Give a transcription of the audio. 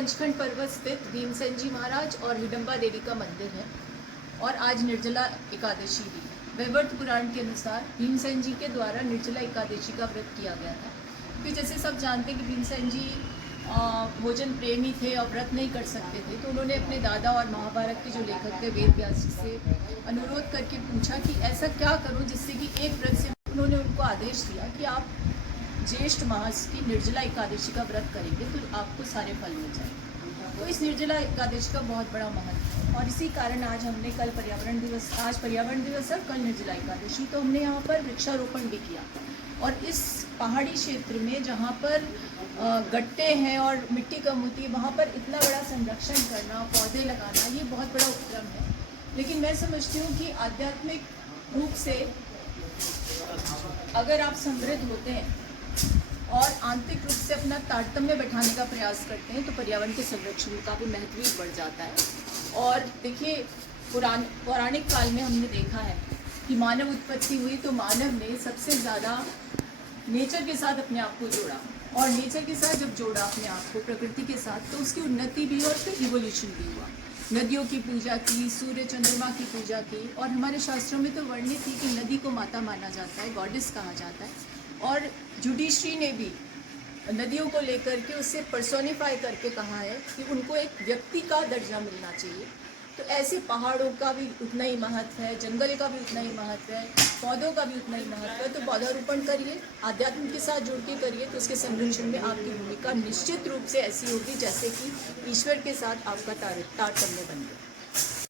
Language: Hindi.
पंचखंड पर्वत स्थित भीमसेन जी महाराज और हिडम्बा देवी का मंदिर है और आज निर्जला एकादशी भी। वैवर्त पुराण के अनुसार भीमसेन जी के द्वारा निर्जला एकादशी का व्रत किया गया था, क्योंकि जैसे सब जानते हैं कि भीमसेन जी भोजन प्रेमी थे और व्रत नहीं कर सकते थे, तो उन्होंने अपने दादा और महाभारत के जो लेखक थे वेद व्यास जी से अनुरोध करके पूछा कि ऐसा क्या करूं जिससे कि एक व्रत से उन्होंने उनको आदेश दिया कि आप ज्येष्ठ मास की निर्जला एकादशी का व्रत करेंगे तो आपको सारे फल मिल जाएंगे। तो इस निर्जला एकादशी का बहुत बड़ा महत्व है और इसी कारण आज हमने आज पर्यावरण दिवस है, कल निर्जला एकादशी, तो हमने यहाँ पर वृक्षारोपण भी किया। और इस पहाड़ी क्षेत्र में जहाँ पर गट्टे हैं और मिट्टी कम होती है, वहाँ पर इतना बड़ा संरक्षण करना, पौधे लगाना, ये बहुत बड़ा उपक्रम है। लेकिन मैं समझती हूँ कि आध्यात्मिक रूप से अगर आप समृद्ध होते हैं और आंतरिक रूप से अपना तारतम्य बैठाने का प्रयास करते हैं तो पर्यावरण के संरक्षण का भी महत्व भी बढ़ जाता है। और देखिए, पौराणिक काल में हमने देखा है कि मानव उत्पत्ति हुई तो मानव ने सबसे ज़्यादा नेचर के साथ अपने आप को जोड़ा, और नेचर के साथ जब जोड़ा अपने आप को प्रकृति के साथ, तो उसकी उन्नति भी और फिर इवोल्यूशन भी हुआ। नदियों की पूजा की, सूर्य चंद्रमा की पूजा की, और हमारे शास्त्रों में तो वर्णित थी कि नदी को माता माना जाता है, गॉडेस कहा जाता है। और जुडिशरी ने भी नदियों को लेकर के उससे पर्सोनिफाई करके कहा है कि उनको एक व्यक्ति का दर्जा मिलना चाहिए। तो ऐसे पहाड़ों का भी उतना ही महत्व है, जंगल का भी उतना ही महत्व है, पौधों का भी उतना ही महत्व है। तो पौधारोपण करिए, आध्यात्म के साथ जुड़ के करिए, तो उसके संरक्षण में आपकी भूमिका निश्चित रूप से ऐसी होगी जैसे कि ईश्वर के साथ आपका तारतम्य बन गया।